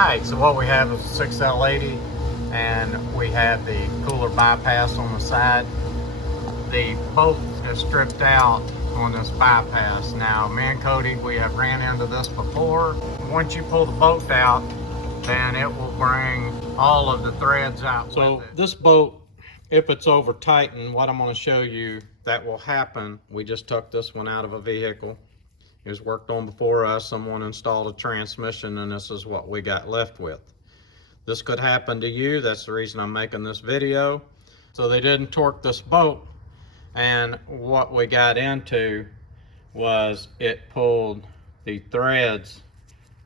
Alright, so what we have is a 6L80 and we have the cooler bypass on the side. The bolt is stripped out on this bypass. Now, me and Cody, we have ran into this before. Once you pull the bolt out, then it will bring all of the threads out. So this bolt, if it's over tightened, what I'm going to show you that will happen, we just took this one out of a vehicle. It was worked on before us. Someone installed a transmission and this is what we got left with. This could happen to you. That's the reason I'm making this video. So they didn't torque this bolt, and what we got into was it pulled the threads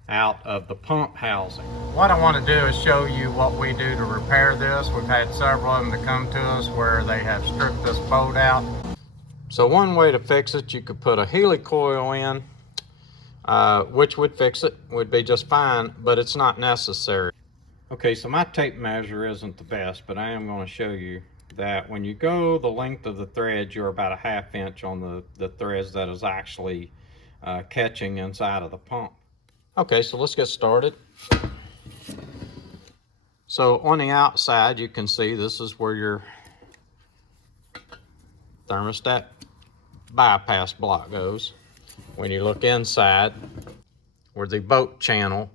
out of the pump housing. What I want to do is show you what we do to repair this. We've had several of them to come to us where they have stripped this bolt out. So one way to fix it, you could put a helicoil in, which would fix it, would be just fine, but it's not necessary. Okay, so my tape measure isn't the best, but I am going to show you that when you go the length of the threads, you're about a 1/2 inch on the threads that is actually catching inside of the pump. Okay, so let's get started. So on the outside, you can see this is where your thermostat bypass block goes. When you look inside, where the boat channel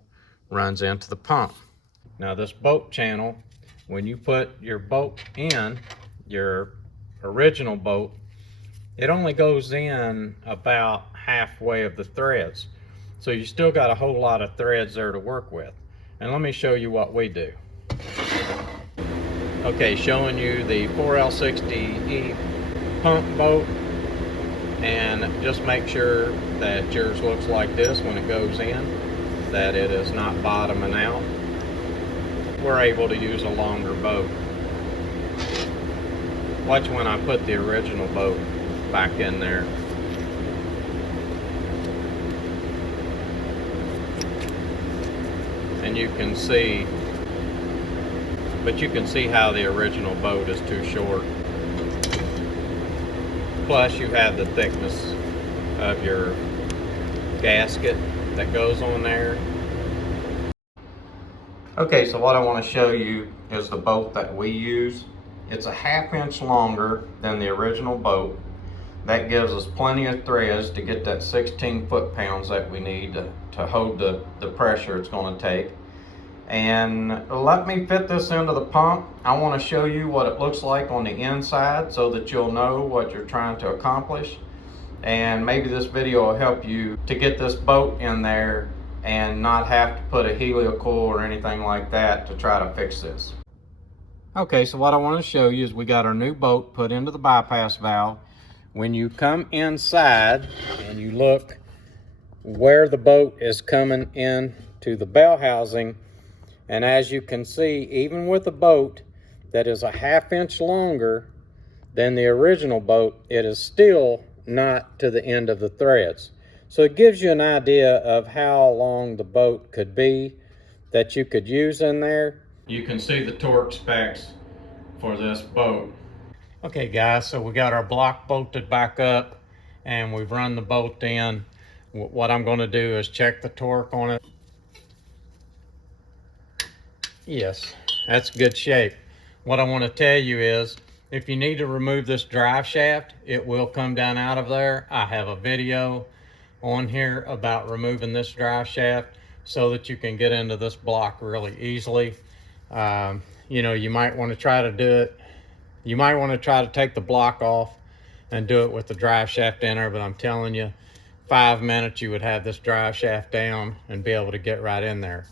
runs into the pump. Now this boat channel, when you put your boat in, your original boat, it only goes in about halfway of the threads. So you still got a whole lot of threads there to work with. And let me show you what we do. Okay, showing you the 4L60E pump boat, and just make sure that yours looks like this when it goes in, that it is not bottoming out. We're able to use a longer boat. Watch when I put the original boat back in there. And you can see, but you can see how the original boat is too short. Plus you have the thickness of your gasket that goes on there. Okay, so what I want to show you is the boat that we use. It's a 1/2 inch longer than the original boat. That gives us plenty of threads to get that 16 foot-pounds that we need to hold the pressure it's going to take. And let me fit this into the pump. I want to show you what it looks like on the inside so that you'll know what you're trying to accomplish. And maybe this video will help you to get this boat in there and not have to put a helicoil or anything like that to try to fix this. Okay, so what I want to show you is we got our new boat put into the bypass valve. When you come inside and you look where the boat is coming in to the bell housing, and as you can see, even with a boat that is a 1/2 inch longer than the original boat, it is still not to the end of the threads. So it gives you an idea of how long the boat could be that you could use in there. You can see the torque specs for this boat. Okay guys, so we got our block bolted back up and we've run the bolt in. What I'm going to do is check the torque on it. Yes, that's good shape. What I want to tell you is, if you need to remove this drive shaft, it will come down out of there. I have a video on here about removing this drive shaft so that you can get into this block really easily. You know, you might want to try to do it. You might want to try to take the block off and do it with the drive shaft in there, but I'm telling you, 5 minutes you would have this drive shaft down and be able to get right in there.